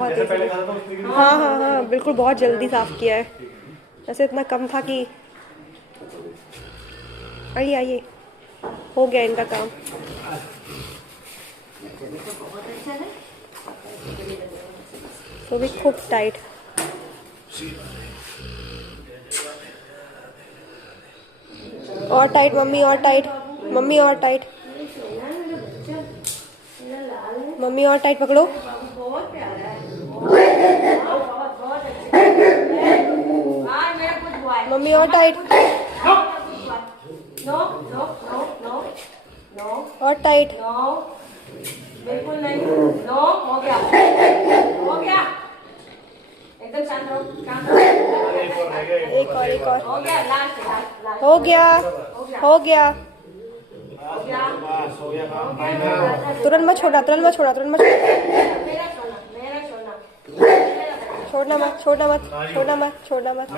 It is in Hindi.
जैसे पहले खाता था उसने भी। हाँ हाँ हाँ बिल्कुल, बहुत जल्दी साफ किया है। वैसे इतना कम था कि आइए आइए, हो गया इनका काम। तो भी खूब टाइट। और टाइट मम्मी, और टाइट मम्मी, और टाइट मम्मी, और टाइट पकड़ो। मम्मी और टाइट, और टाइट। बिल्कुल नहीं। नो, हो गया, हो गया। एकदम शांत रहो, शांत रहो। एक और, एक और। हो गया, लास्ट। हो गया, हो गया। बस हो गया काम। तुरंत मत छोड़ना, तुरंत मत छोड़ना, तुरंत मत मेरा सोना, मेरा सोना। छोड़ना मत, छोड़ना मत, छोड़ना मत, छोड़ना मत।